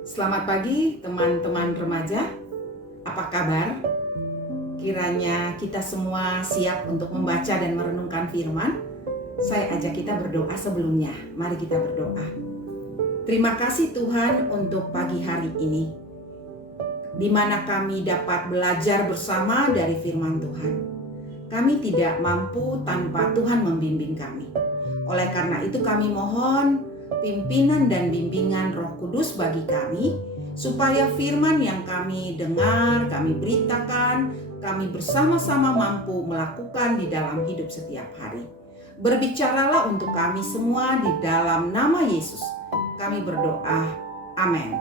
Selamat pagi teman-teman remaja, apa kabar? Kiranya kita semua siap untuk membaca dan merenungkan firman. Saya ajak kita berdoa sebelumnya. Mari kita berdoa. Terima kasih Tuhan untuk pagi hari ini, di mana kami dapat belajar bersama dari firman Tuhan. Kami tidak mampu tanpa Tuhan membimbing kami. Oleh karena itu kami mohon pimpinan dan bimbingan Roh Kudus bagi kami, supaya firman yang kami dengar, kami beritakan, kami bersama-sama mampu melakukan di dalam hidup setiap hari. Berbicaralah untuk kami semua di dalam nama Yesus. Kami berdoa, amin.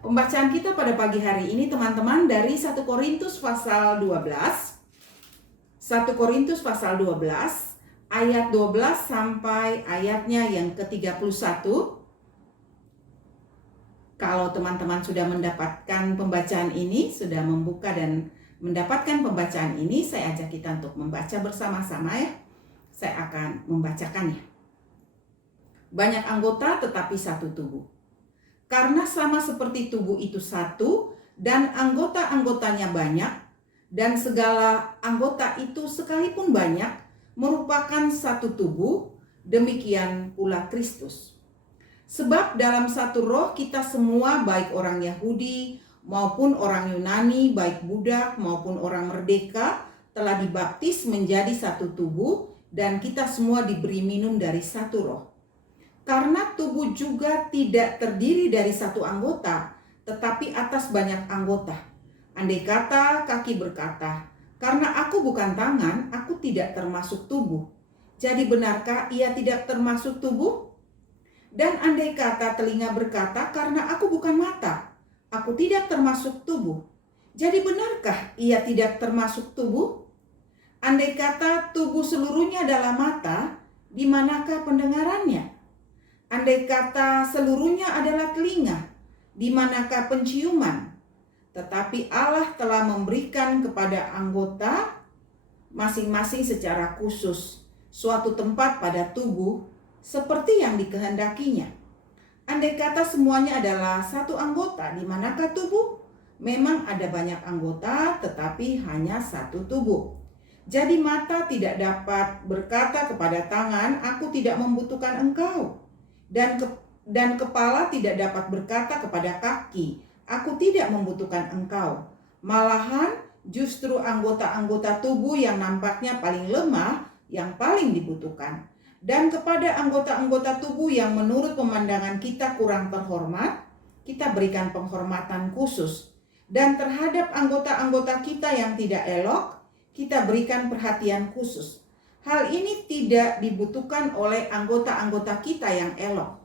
Pembacaan kita pada pagi hari ini teman-teman dari 1 Korintus pasal 12. 1 Korintus pasal 12. Ayat 12 sampai ayatnya yang ke-31. Kalau teman-teman sudah mendapatkan pembacaan ini, sudah membuka dan mendapatkan pembacaan ini, saya ajak kita untuk membaca bersama-sama ya. Saya akan membacakannya. Banyak anggota tetapi satu tubuh. Karena sama seperti tubuh itu satu dan anggota-anggotanya banyak, dan segala anggota itu sekalipun banyak, merupakan satu tubuh, demikian pula Kristus. Sebab dalam satu roh kita semua, baik orang Yahudi maupun orang Yunani, baik budak maupun orang merdeka, telah dibaptis menjadi satu tubuh, dan kita semua diberi minum dari satu roh. Karena tubuh juga tidak terdiri dari satu anggota, tetapi atas banyak anggota. Andai kata kaki berkata, "Karena aku bukan tangan, aku tidak termasuk tubuh." Jadi benarkah ia tidak termasuk tubuh? Dan andai kata telinga berkata, "Karena aku bukan mata, aku tidak termasuk tubuh." Jadi benarkah ia tidak termasuk tubuh? Andai kata tubuh seluruhnya adalah mata, di manakah pendengarannya? Andai kata seluruhnya adalah telinga, di manakah penciuman? Tetapi Allah telah memberikan kepada anggota masing-masing secara khusus suatu tempat pada tubuh seperti yang dikehendakinya. Andai kata semuanya adalah satu anggota, di manakah tubuh? Memang ada banyak anggota, tetapi hanya satu tubuh. Jadi mata tidak dapat berkata kepada tangan, "Aku tidak membutuhkan engkau." Dan kepala tidak dapat berkata kepada kaki, "Aku tidak membutuhkan engkau." Malahan justru anggota-anggota tubuh yang nampaknya paling lemah yang paling dibutuhkan. Dan kepada anggota-anggota tubuh yang menurut pemandangan kita kurang terhormat, kita berikan penghormatan khusus. Dan terhadap anggota-anggota kita yang tidak elok, kita berikan perhatian khusus. Hal ini tidak dibutuhkan oleh anggota-anggota kita yang elok.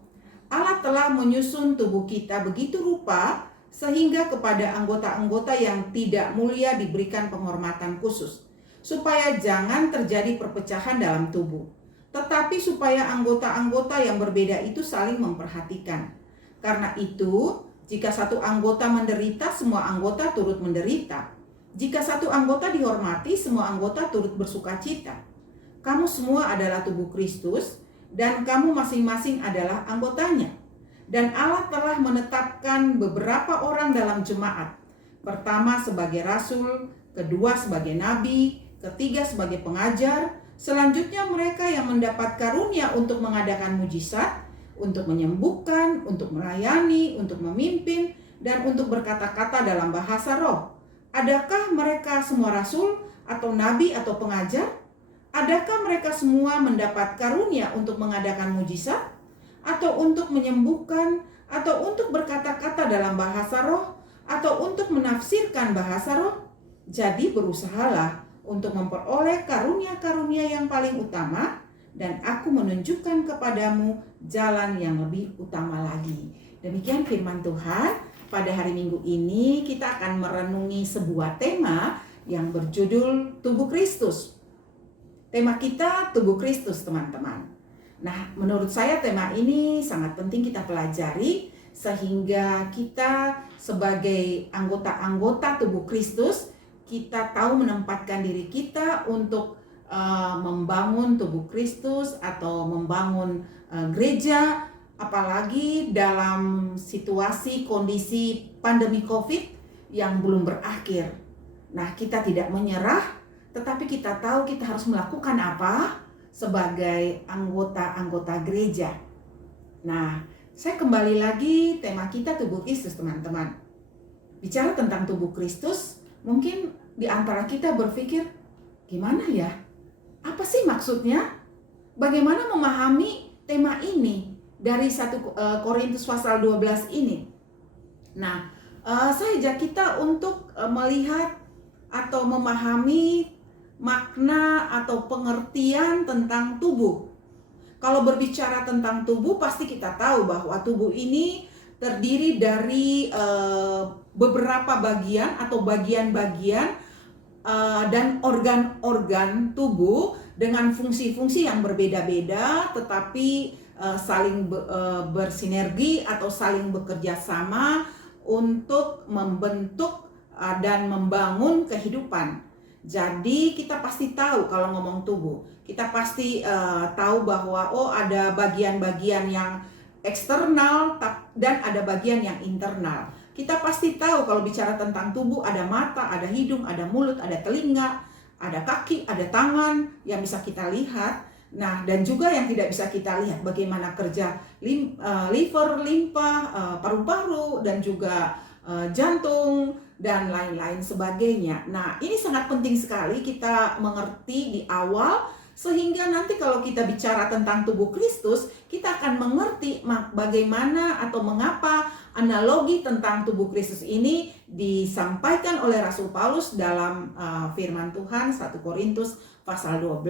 Allah telah menyusun tubuh kita begitu rupa sehingga kepada anggota-anggota yang tidak mulia diberikan penghormatan khusus, supaya jangan terjadi perpecahan dalam tubuh, tetapi supaya anggota-anggota yang berbeda itu saling memperhatikan. Karena itu, jika satu anggota menderita, semua anggota turut menderita. Jika satu anggota dihormati, semua anggota turut bersukacita. Kamu semua adalah tubuh Kristus, dan kamu masing-masing adalah anggotanya. Dan Allah telah menetapkan beberapa orang dalam jemaat. Pertama sebagai rasul, kedua sebagai nabi, ketiga sebagai pengajar. Selanjutnya mereka yang mendapat karunia untuk mengadakan mujizat, untuk menyembuhkan, untuk melayani, untuk memimpin, dan untuk berkata-kata dalam bahasa roh. Adakah mereka semua rasul atau nabi atau pengajar? Adakah mereka semua mendapat karunia untuk mengadakan mujizat, atau untuk menyembuhkan, atau untuk berkata-kata dalam bahasa roh, atau untuk menafsirkan bahasa roh? Jadi berusahalah untuk memperoleh karunia-karunia yang paling utama, dan aku menunjukkan kepadamu jalan yang lebih utama lagi. Demikian firman Tuhan. Pada hari Minggu ini kita akan merenungi sebuah tema yang berjudul Tubuh Kristus. Tema kita tubuh Kristus, teman-teman. Nah, menurut saya tema ini sangat penting kita pelajari sehingga kita sebagai anggota-anggota tubuh Kristus, kita tahu menempatkan diri kita untuk membangun tubuh Kristus atau membangun gereja apalagi dalam situasi kondisi pandemi COVID yang belum berakhir. Nah, kita tidak menyerah, tetapi kita tahu kita harus melakukan apa sebagai anggota-anggota gereja. Nah, saya kembali lagi tema kita tubuh Kristus, teman-teman. Bicara tentang tubuh Kristus, mungkin di antara kita berpikir, gimana ya? Apa sih maksudnya? Bagaimana memahami tema ini dari 1 Korintus pasal 12 ini? Nah, saya ajak kita untuk melihat atau memahami makna atau pengertian tentang tubuh. Kalau berbicara tentang tubuh, pasti kita tahu bahwa tubuh ini terdiri dari beberapa bagian atau bagian-bagian dan organ-organ tubuh dengan fungsi-fungsi yang berbeda-beda, tetapi saling bersinergi atau saling bekerja sama untuk membentuk dan membangun kehidupan. Jadi kita pasti tahu kalau ngomong tubuh, kita pasti tahu bahwa ada bagian-bagian yang eksternal dan ada bagian yang internal. Kita pasti tahu kalau bicara tentang tubuh, ada mata, ada hidung, ada mulut, ada telinga, ada kaki, ada tangan yang bisa kita lihat. Nah, dan juga yang tidak bisa kita lihat, bagaimana kerja liver, limpa, paru-paru, dan juga jantung, dan lain-lain sebagainya. Nah, ini sangat penting sekali kita mengerti di awal, sehingga nanti kalau kita bicara tentang tubuh Kristus, kita akan mengerti bagaimana atau mengapa analogi tentang tubuh Kristus ini disampaikan oleh Rasul Paulus dalam firman Tuhan 1 Korintus pasal 12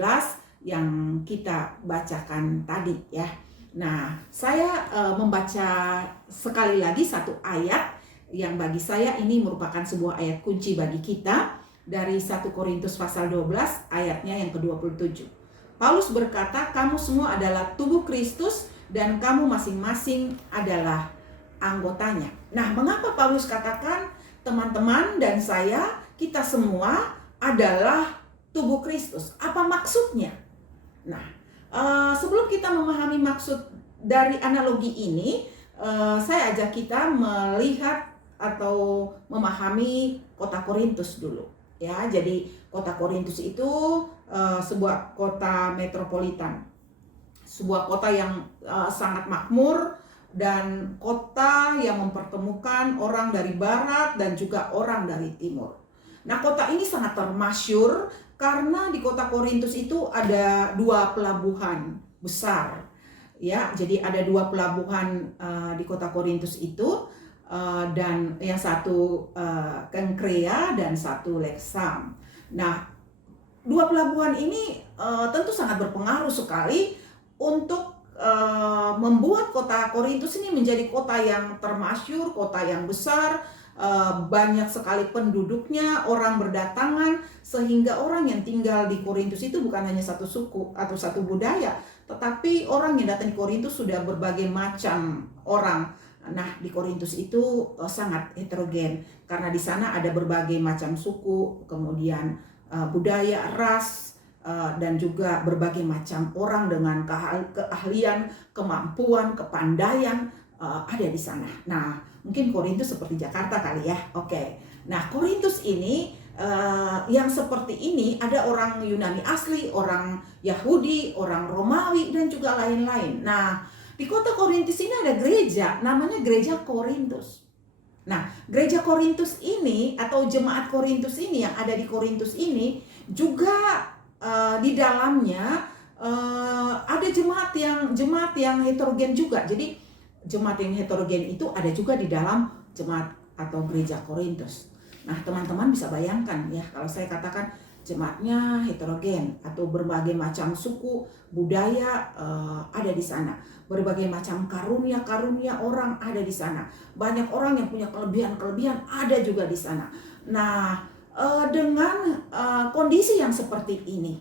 yang kita bacakan tadi ya. Nah, saya membaca sekali lagi satu ayat yang bagi saya ini merupakan sebuah ayat kunci bagi kita dari 1 Korintus pasal 12 ayatnya yang ke-27. Paulus berkata, kamu semua adalah tubuh Kristus dan kamu masing-masing adalah anggotanya. Nah, mengapa Paulus katakan teman-teman dan saya, kita semua adalah tubuh Kristus? Apa maksudnya? Nah, sebelum kita memahami maksud dari analogi ini, saya ajak kita melihat atau memahami kota Korintus dulu. Ya, jadi kota Korintus itu sebuah kota metropolitan, sebuah kota yang sangat makmur dan kota yang mempertemukan orang dari barat dan juga orang dari timur. Nah, kota ini sangat termasyur karena di kota Korintus itu ada 2 pelabuhan besar. Ya, jadi ada 2 pelabuhan di kota Korintus itu. Dan yang satu Kenkrea dan satu Leksam. Nah, 2 pelabuhan ini tentu sangat berpengaruh sekali untuk membuat kota Korintus ini menjadi kota yang termasyur, kota yang besar, banyak sekali penduduknya, orang berdatangan, sehingga orang yang tinggal di Korintus itu bukan hanya satu suku atau satu budaya, tetapi orang yang datang di Korintus sudah berbagai macam orang. Nah, di Korintus itu sangat heterogen karena di sana ada berbagai macam suku, kemudian budaya, ras, dan juga berbagai macam orang dengan keahlian, kemampuan, kepandaian ada di sana. Nah, mungkin Korintus seperti Jakarta kali ya. Oke. Nah, Korintus ini yang seperti ini ada orang Yunani asli, orang Yahudi, orang Romawi, dan juga lain-lain. Nah, di kota Korintus ini ada gereja, namanya gereja Korintus. Nah, gereja Korintus ini atau jemaat Korintus ini yang ada di Korintus ini juga di dalamnya ada jemaat yang heterogen juga. Jadi jemaat yang heterogen itu ada juga di dalam jemaat atau gereja Korintus. Nah, teman-teman bisa bayangkan ya kalau saya katakan jemaatnya heterogen atau berbagai macam suku, budaya ada di sana. Berbagai macam karunia-karunia orang ada di sana. Banyak orang yang punya kelebihan-kelebihan ada juga di sana. Nah, dengan kondisi yang seperti ini,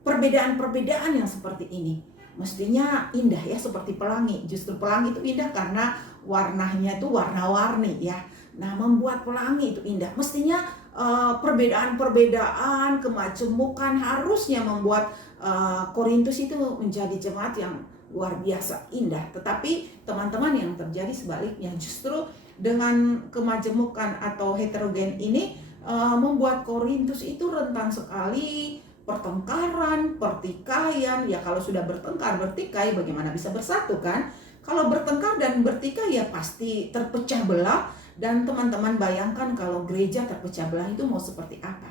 perbedaan-perbedaan yang seperti ini, mestinya indah ya, seperti pelangi. Justru pelangi itu indah karena warnanya itu warna-warni ya. Nah, membuat pelangi itu indah. Mestinya perbedaan-perbedaan, kemajemukan harusnya membuat Korintus itu menjadi jemaat yang luar biasa indah. Tetapi teman-teman, yang terjadi sebaliknya, justru dengan kemajemukan atau heterogen ini membuat Korintus itu rentan sekali pertengkaran, pertikaian. Ya kalau sudah bertengkar, bertikai, bagaimana bisa bersatu kan? Kalau bertengkar dan bertikai ya pasti terpecah belah. Dan teman-teman bayangkan kalau gereja terpecah belah itu mau seperti apa?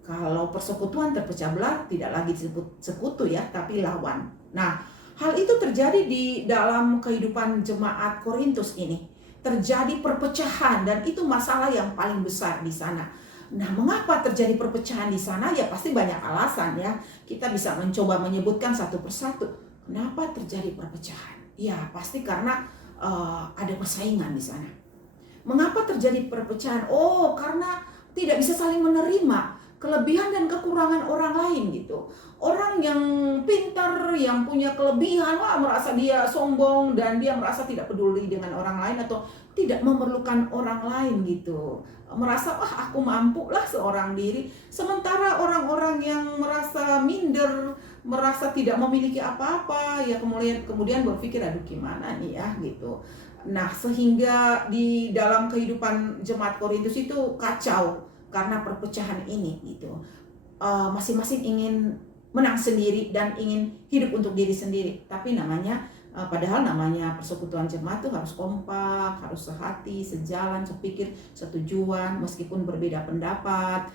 Kalau persekutuan terpecah belah, tidak lagi disebut sekutu ya, tapi lawan. Nah, hal itu terjadi di dalam kehidupan jemaat Korintus ini. Terjadi perpecahan, dan itu masalah yang paling besar di sana. Nah, mengapa terjadi perpecahan di sana? Ya pasti banyak alasan ya. Kita bisa mencoba menyebutkan satu persatu. Kenapa terjadi perpecahan? Ya pasti karena ada persaingan di sana. Mengapa terjadi perpecahan? Oh, karena tidak bisa saling menerima kelebihan dan kekurangan orang lain gitu. Orang yang pintar, yang punya kelebihan, merasa dia sombong dan dia merasa tidak peduli dengan orang lain atau tidak memerlukan orang lain gitu. Merasa aku mampu lah seorang diri. Sementara orang-orang yang merasa minder, merasa tidak memiliki apa-apa, ya kemudian berpikir aduh gimana nih ya gitu. Nah, sehingga di dalam kehidupan jemaat Korintus itu kacau karena perpecahan ini gitu. Masing-masing ingin menang sendiri dan ingin hidup untuk diri sendiri. Tapi padahal namanya persekutuan jemaat itu harus kompak, harus sehati, sejalan, sepikir, setujuan, meskipun berbeda pendapat,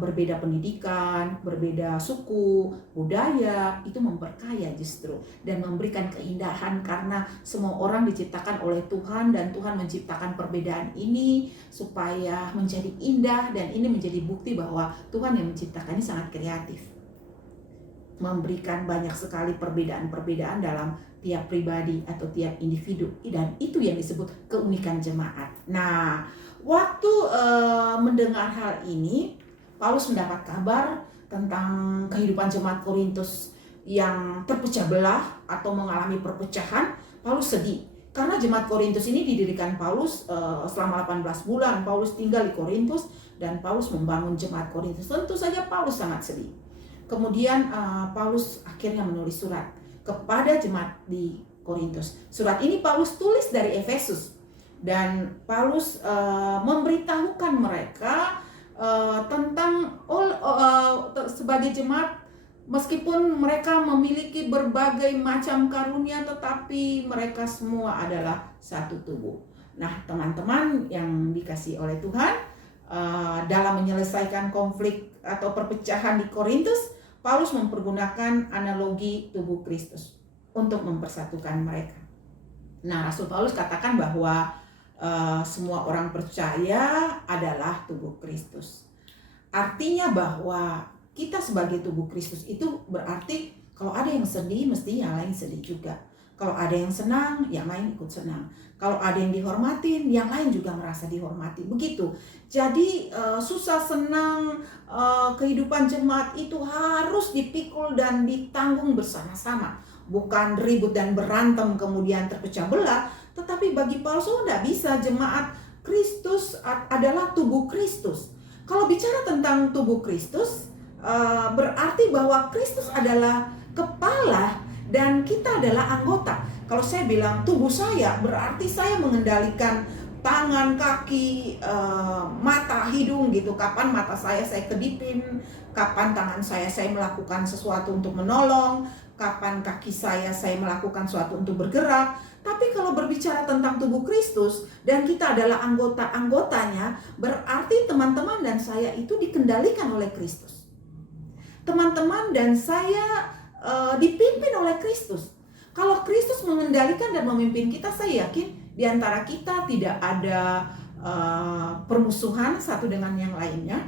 berbeda pendidikan, berbeda suku, budaya, itu memperkaya justru dan memberikan keindahan karena semua orang diciptakan oleh Tuhan dan Tuhan menciptakan perbedaan ini supaya menjadi indah, dan ini menjadi bukti bahwa Tuhan yang menciptakan ini sangat kreatif, memberikan banyak sekali perbedaan-perbedaan dalam tiap pribadi atau tiap individu, dan itu yang disebut keunikan jemaat. Nah, waktu mendengar hal ini, Paulus mendapat kabar tentang kehidupan jemaat Korintus yang terpecah belah atau mengalami perpecahan. Paulus sedih karena jemaat Korintus ini didirikan Paulus selama 18 bulan. Paulus tinggal di Korintus dan Paulus membangun jemaat Korintus. Tentu saja Paulus sangat sedih. Kemudian Paulus akhirnya menulis surat kepada jemaat di Korintus. Surat ini Paulus tulis dari Efesus, dan Paulus memberitahukan mereka tentang sebagai jemaat, meskipun mereka memiliki berbagai macam karunia, tetapi mereka semua adalah satu tubuh. Nah, teman-teman yang dikasihi oleh Tuhan, dalam menyelesaikan konflik atau perpecahan di Korintus, Paulus mempergunakan analogi tubuh Kristus untuk mempersatukan mereka. Nah, Rasul Paulus katakan bahwa semua orang percaya adalah tubuh Kristus. Artinya bahwa kita sebagai tubuh Kristus itu berarti kalau ada yang sedih, mesti yang lain sedih juga. Kalau ada yang senang, yang lain ikut senang. Kalau ada yang dihormatin, yang lain juga merasa dihormati. Begitu. Jadi susah senang kehidupan jemaat itu harus dipikul dan ditanggung bersama-sama. Bukan ribut dan berantem kemudian terpecah belah. Tetapi bagi Paulus tidak bisa. Jemaat Kristus adalah tubuh Kristus. Kalau bicara tentang tubuh Kristus, berarti bahwa Kristus adalah kepala dan kita adalah anggota. Kalau saya bilang tubuh saya, berarti saya mengendalikan tangan, kaki, mata, hidung gitu. Kapan mata saya kedipin, kapan tangan saya melakukan sesuatu untuk menolong, kapan kaki saya melakukan sesuatu untuk bergerak. Tapi kalau berbicara tentang tubuh Kristus dan kita adalah anggota-anggotanya, berarti teman-teman dan saya itu dikendalikan oleh Kristus. Teman-teman dan saya dipimpin oleh Kristus. Kalau Kristus mengendalikan dan memimpin kita, saya yakin di antara kita tidak ada permusuhan satu dengan yang lainnya.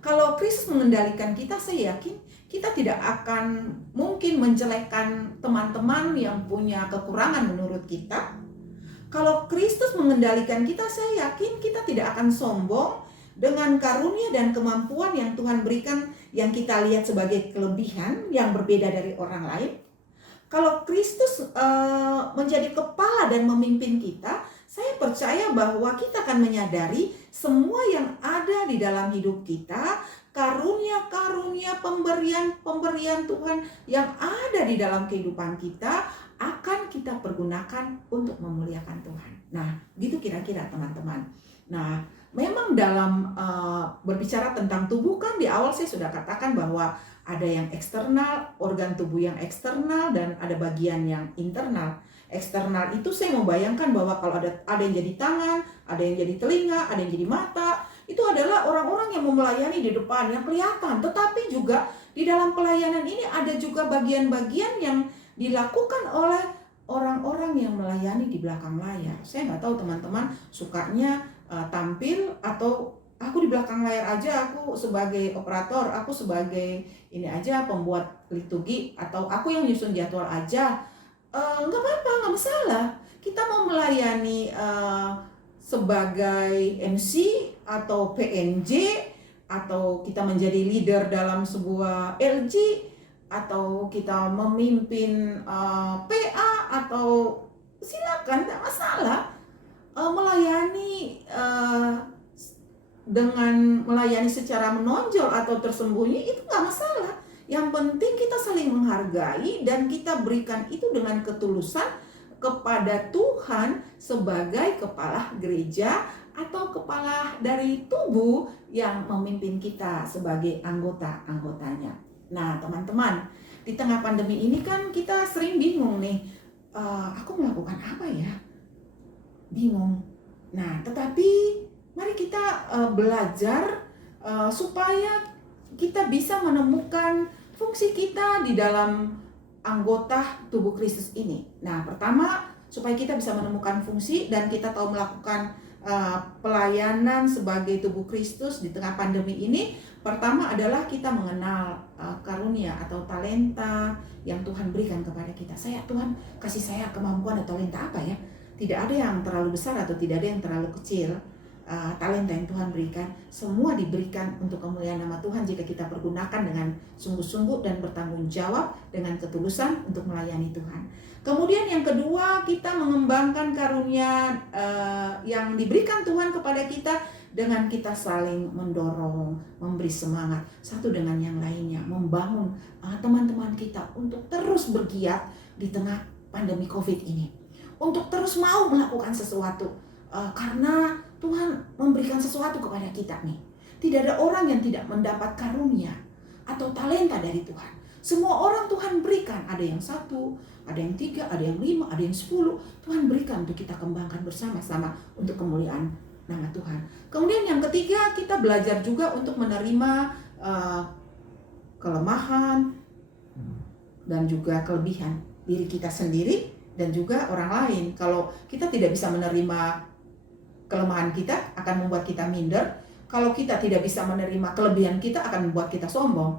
Kalau Kristus mengendalikan kita, saya yakin kita tidak akan mungkin menjelekkan teman-teman yang punya kekurangan menurut kita. Kalau Kristus mengendalikan kita, saya yakin kita tidak akan sombong dengan karunia dan kemampuan yang Tuhan berikan, yang kita lihat sebagai kelebihan yang berbeda dari orang lain. Kalau Kristus menjadi kepala dan memimpin kita, saya percaya bahwa kita akan menyadari semua yang ada di dalam hidup kita, karunia-karunia pemberian Tuhan yang ada di dalam kehidupan kita akan kita pergunakan untuk memuliakan Tuhan. Nah, gitu kira-kira teman-teman. Nah, memang dalam berbicara tentang tubuh kan di awal saya sudah katakan bahwa ada yang eksternal, organ tubuh yang eksternal, dan ada bagian yang internal. Eksternal itu saya mau bayangkan bahwa kalau ada yang jadi tangan, ada yang jadi telinga, ada yang jadi mata, itu adalah orang-orang yang melayani di depan yang kelihatan. Tetapi juga di dalam pelayanan ini ada juga bagian-bagian yang dilakukan oleh orang-orang yang melayani di belakang layar. Saya nggak tahu teman-teman sukanya tampil atau aku di belakang layar aja, aku sebagai operator, aku sebagai ini aja pembuat liturgi, atau aku yang nyusun jadwal aja. Nggak apa-apa, nggak masalah. Kita mau melayani sebagai MC atau PNJ, atau kita menjadi leader dalam sebuah LG, atau kita memimpin PA, atau silakan, nggak masalah. Melayani dengan melayani secara menonjol atau tersembunyi itu nggak masalah. Yang penting kita saling menghargai dan kita berikan itu dengan ketulusan kepada Tuhan sebagai kepala gereja atau kepala dari tubuh yang memimpin kita sebagai anggota-anggotanya. Nah teman-teman, di tengah pandemi ini kan kita sering bingung nih, aku melakukan apa ya? Bingung. Nah tetapi mari kita belajar supaya kita bisa menemukan fungsi kita di dalam anggota tubuh Kristus ini. Nah, pertama supaya kita bisa menemukan fungsi dan kita tahu melakukan pelayanan sebagai tubuh Kristus di tengah pandemi ini, pertama adalah kita mengenal karunia atau talenta yang Tuhan berikan kepada kita. Tuhan kasih saya kemampuan atau talenta apa ya? Tidak ada yang terlalu besar atau tidak ada yang terlalu kecil. Talenta yang Tuhan berikan, semua diberikan untuk kemuliaan nama Tuhan jika kita pergunakan dengan sungguh-sungguh dan bertanggung jawab dengan ketulusan untuk melayani Tuhan. Kemudian yang kedua, kita mengembangkan karunia yang diberikan Tuhan kepada kita dengan kita saling mendorong, memberi semangat satu dengan yang lainnya, membangun teman-teman kita untuk terus bergiat di tengah pandemi COVID ini, untuk terus mau melakukan sesuatu karena Tuhan memberikan sesuatu kepada kita nih. Tidak ada orang yang tidak mendapat karunia atau talenta dari Tuhan. Semua orang Tuhan berikan. Ada yang 1, ada yang 3, ada yang 5, ada yang 10. Tuhan berikan untuk kita kembangkan bersama-sama untuk kemuliaan nama Tuhan. Kemudian yang ketiga, kita belajar juga untuk menerima kelemahan dan juga kelebihan diri kita sendiri dan juga orang lain. Kalau kita tidak bisa menerima kelemahan kita, akan membuat kita minder. Kalau kita tidak bisa menerima kelebihan kita, akan membuat kita sombong.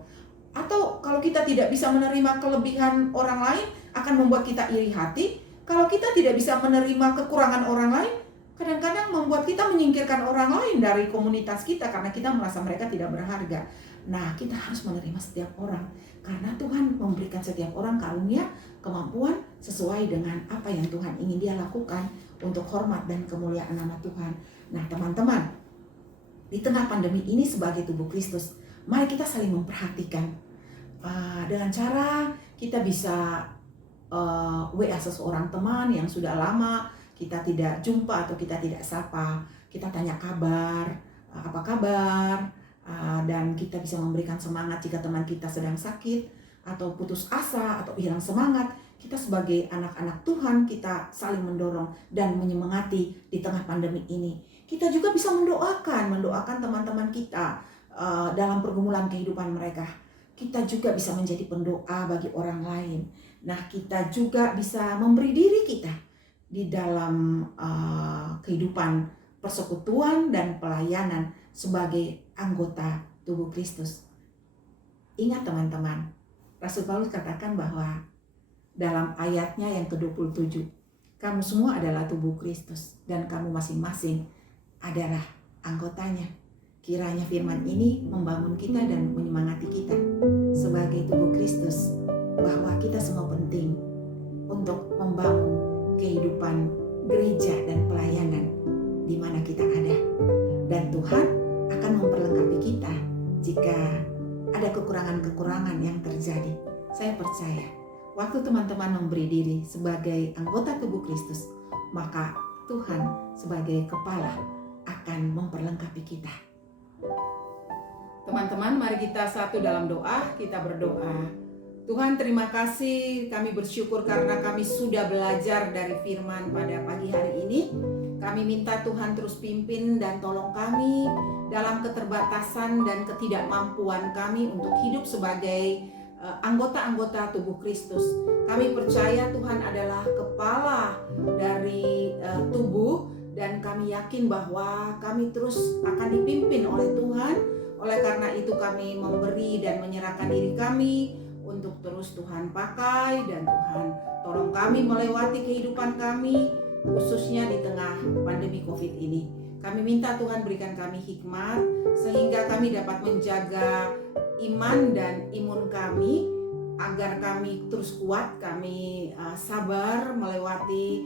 Atau kalau kita tidak bisa menerima kelebihan orang lain, akan membuat kita iri hati. Kalau kita tidak bisa menerima kekurangan orang lain, kadang-kadang membuat kita menyingkirkan orang lain dari komunitas kita karena kita merasa mereka tidak berharga. Nah, kita harus menerima setiap orang karena Tuhan memberikan setiap orang karunia, kemampuan sesuai dengan apa yang Tuhan ingin dia lakukan untuk hormat dan kemuliaan nama Tuhan. Nah, teman-teman, di tengah pandemi ini sebagai tubuh Kristus, mari kita saling memperhatikan dengan cara kita bisa WA seseorang teman yang sudah lama kita tidak jumpa atau kita tidak sapa, kita tanya kabar, apa kabar, dan kita bisa memberikan semangat jika teman kita sedang sakit atau putus asa atau hilang semangat. Kita sebagai anak-anak Tuhan, kita saling mendorong dan menyemangati di tengah pandemi ini. Kita juga bisa mendoakan teman-teman kita dalam pergumulan kehidupan mereka. Kita juga bisa menjadi pendoa bagi orang lain. Nah, kita juga bisa memberi diri kita di dalam kehidupan persekutuan dan pelayanan sebagai anggota tubuh Kristus. Ingat teman-teman, Rasul Paulus katakan bahwa dalam ayatnya yang ke-27, kamu semua adalah tubuh Kristus dan kamu masing-masing adalah anggotanya. Kiranya firman ini membangun kita dan menyemangati kita sebagai tubuh Kristus bahwa kita semua penting untuk membangun kehidupan gereja dan pelayanan kekurangan-kekurangan yang terjadi. Saya percaya waktu teman-teman memberi diri sebagai anggota tubuh Kristus, maka Tuhan sebagai kepala akan memperlengkapi kita. Teman-teman, mari kita satu dalam doa, kita berdoa. Tuhan, terima kasih, kami bersyukur karena kami sudah belajar dari firman pada pagi hari ini. Kami minta Tuhan terus pimpin dan tolong kami dalam keterbatasan dan ketidakmampuan kami untuk hidup sebagai anggota-anggota tubuh Kristus. Kami percaya Tuhan adalah kepala dari tubuh, dan kami yakin bahwa kami terus akan dipimpin oleh Tuhan. Oleh karena itu kami memberi dan menyerahkan diri kami untuk terus Tuhan pakai, dan Tuhan tolong kami melewati kehidupan kami, khususnya di tengah pandemi COVID ini. Kami minta Tuhan berikan kami hikmat sehingga kami dapat menjaga iman dan imun kami, agar kami terus kuat, kami sabar melewati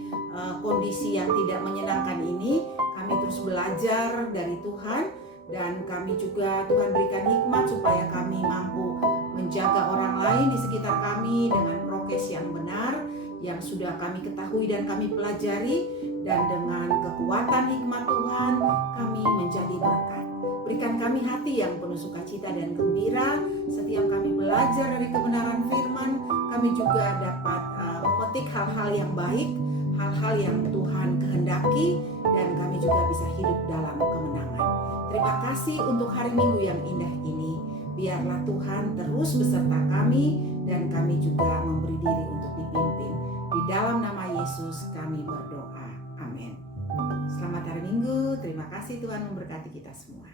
kondisi yang tidak menyenangkan ini. Kami terus belajar dari Tuhan, dan kami juga Tuhan berikan hikmat supaya kami mampu menjaga orang lain di sekitar kami dengan prokes yang benar yang sudah kami ketahui dan kami pelajari, dan dengan kekuatan hikmat Tuhan kami menjadi berkat. Berikan kami hati yang penuh sukacita dan gembira setiap kami belajar dari kebenaran firman. Kami juga dapat memetik hal-hal yang baik, hal-hal yang Tuhan kehendaki, dan kami juga bisa hidup dalam kemenangan. Terima kasih untuk hari Minggu yang indah ini. Biarlah Tuhan terus beserta kami, dan kami juga memberi diri untuk dipimpin. Di dalam nama Yesus kami berdoa. Amin. Selamat hari Minggu. Terima kasih, Tuhan memberkati kita semua.